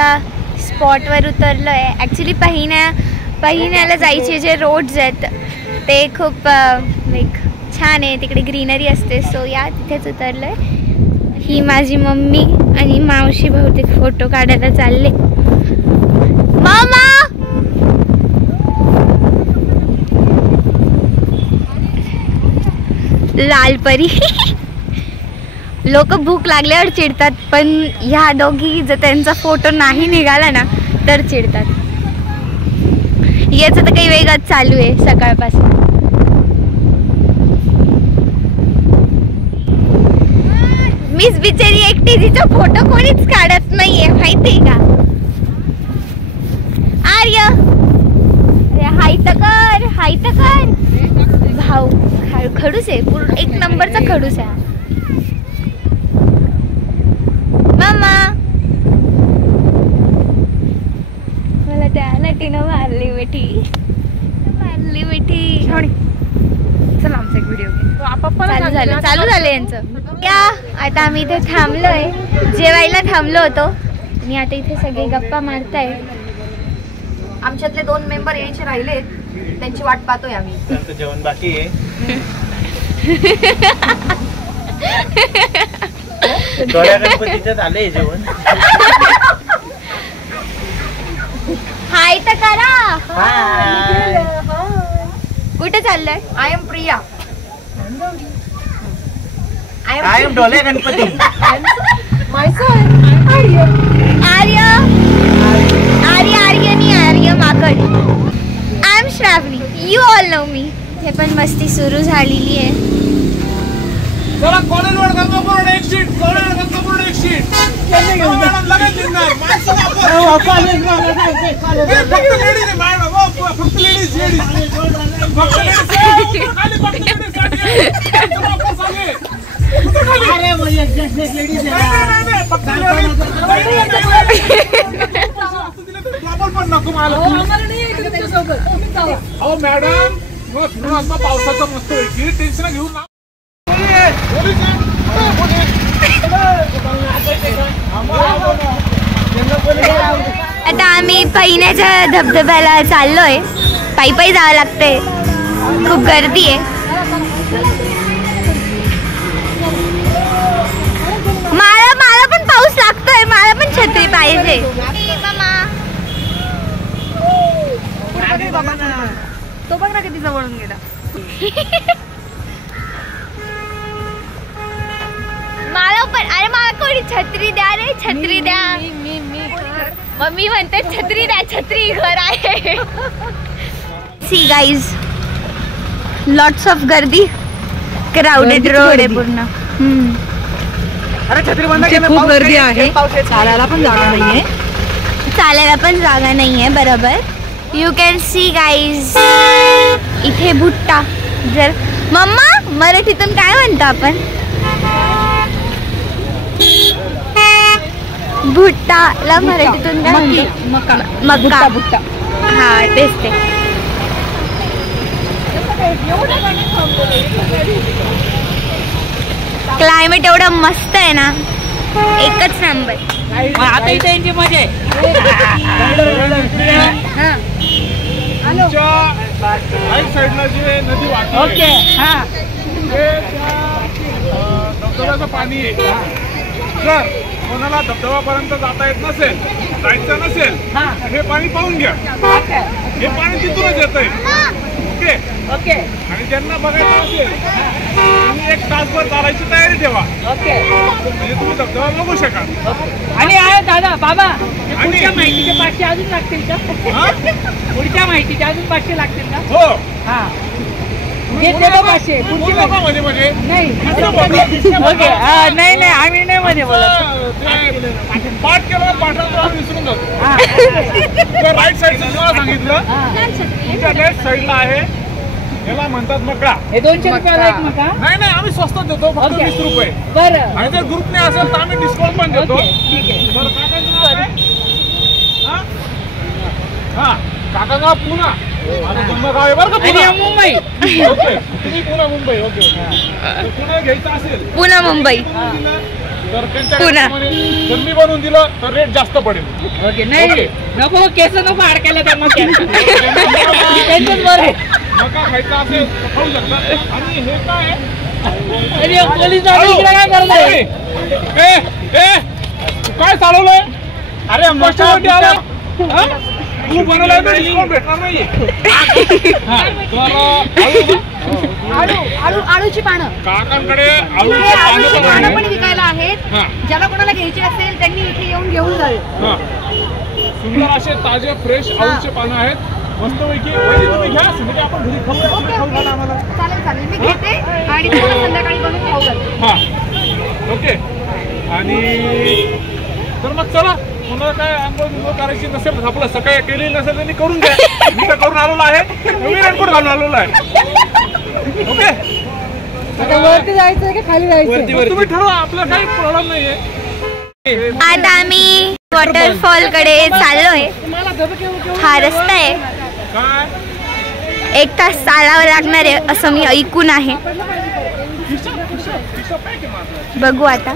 एका स्पॉटवर उतरलो आहे. ॲक्च्युली पहिण्याला जायचे जे रोड्स आहेत ते खूप लाईक छान आहे, तिकडे ग्रीनरी असते. सो या तिथेच उतरलो आहे. ही माझी मम्मी आणि मावशी बहुतेक फोटो काढायला चालले. मामा लालपरी लोक भूक लागल्यावर चिडतात, पण ह्या दोघी जर त्यांचा फोटो नाही निघाला ना तर चिडतात. याचं तर काही वेगळंच चालू आहे सकाळपासून. मीच बिचारी एकटी, तिचा फोटो कोणीच काढत नाहीये माहितीये का. आर्य हाय तकर भाऊ खडूस आहे, पूर्ण एक नंबरचा खडूस आहे. मामा मला त्या नटीनं मारली मिठी. चला आमचा एक व्हिडिओ चालू झालं यांचं. या आता आम्ही इथे थांबलोय, जेवायला थांबलो होतो आणि आता इथे सगळे गप्पा मारताय. आमच्यातले 2 मेंबर यायचे राहिले, त्यांची वाट पाहतोय आम्ही. त्यांचं जेवण बाकी आहे. डोळ्या गणपतीचं झालंय जेवण. हाय तर करा. कुठे चाललंय? I am Priya. I am डोळ्या गणपती. आर्य माकड. I am Shravani. You all know me. हे पण मस्ती सुरू झालेली आहे. मॅडम पावसाचा मस्त टेन्शन घेऊन आता आम्ही पहिण्याच्या धबधब्याला चाललोय. पायी जावं लागतंय, खूप गर्दी आहे. मला पण पाऊस लागतोय, मला पण छत्री पाहिजे. तो बघ ना किती जवळून गेला. मला पण, अरे मला कोणी छत्री द्या रे, छत्री द्या. मम्मी म्हणते छत्री द्या, छत्री घर आहे. सी गाईज, लॉट्स ऑफ गर्दी, क्राउडेड रोड आहे पूर्ण. खूप गर्दी आहे. चालायला पण जागा नाहीये. बरोबर. यू कॅन सी गाईज इथे भुट्टा. जर मम्मा मराठीतून काय म्हणतो आपण? भुट्टाला मराठीतून काय म्हणतो? मक्का. भुट्टा. हा तेच ते. क्लायमेट एवढं मस्त आहे ना, एकच नंबर. आता इथे यांची मजा आहे. साईडला जे नदी वाहते, ओके. हा, धबधब्याचं पाणी आहे. जर कोणाला धबधब्यापर्यंत जाता येत नसेल, जायचं नसेल, हे पाणी पाहून घ्या. हे पाणी तिथूनच येतंय. Okay okay. आणि ज्यांना बघायचं असेल तुम्ही 1 तासभर चालायची तयारी ठेवा. ओके. म्हणजे तुम्ही धबधबा बघू शकाल. आणि आहे दादा बाबा, पुढच्या माहितीचे 500 अजून लागतील का? पुढच्या माहितीचे अजून 500 लागतील का? हो. हा, घेतले 500. पुढची मध्ये नाही. ओके. नाही आम्ही नाही मध्ये बोलत. पाठ केलं, पाठाला विसरून जातो. राईट साईड तुम्हाला सांगितलं, तुमच्या लेफ्ट साईडला आहे, याला म्हणतात मकळा. हे 200 रुपयाला एक मका? नाही आम्ही स्वस्त देतो, फक्त 20 रुपये. बरं. आणि जर ग्रुपने असेल तर आम्ही डिस्काउंट पण देतो. ठीक आहे. बरं, काकागाव पुणा आणि तुमचं गाव आहे बरं का, पुणा मुंबई. ओके. तुम्ही पुणा मुंबई. ओके. पुणे घ्यायचं असेल, पुणा मुंबई. तर त्यांच्या पुन्हा. रेटप्रमाणे जर मी बनवून दिलं तर रेट जास्त पडेल. ओके नाही ओके. नको केस नको अडकायला त्यांना त्यांचंच बरं आहे. मका खायचा असेल तर खाऊ शकता. आणि हे काय आहे? अरे पोलीस दादा इकडे काय करताय? ए ए तू काय चालवलंय? अरे मका आला हा? तू बनवलाय तर डिस्काउंट भेटणार नाहीये. हा, तर आळूची पानं काकांकडे हे आळूचे आळूची पानं पानं पण पण आहे. विकायला आहेत. हा. ज्याला कोणाला घ्यायची असेल त्यांनी इथे येऊन घेऊन जावे. हा. सुंदर असे ताजे फ्रेश आळूचे पानं आहेत. मस्तपैकी वहिनी तुम्ही घ्या. म्हणजे आपण घरी खाऊ. ओके खाऊ ओके घाला आम्हाला. चालेल मी घेते आणि तुम्हाला संध्याकाळी बनवून खाऊ घालते. हा ओके. आणि तर मग चला कोणाला काय आंघोळ करायची नसेल तर आपलं सकाळी केलेली नसेल त्यांनी करून घ्या. मी तर करून आलेलो आहे. मी रेनकोट घालून आलेलो आहे. ओके. आता वरती जायचंय की खाली जायचंय? तुम्ही ठरवा. आपलं काही प्रॉब्लेम नाहीये. आता आम्ही वॉटरफॉल कडे चाललोय. हा रस्ता आहे. काय 1 तास चालावं लागणार आहे असं मी ऐकून आहे. बघू आता.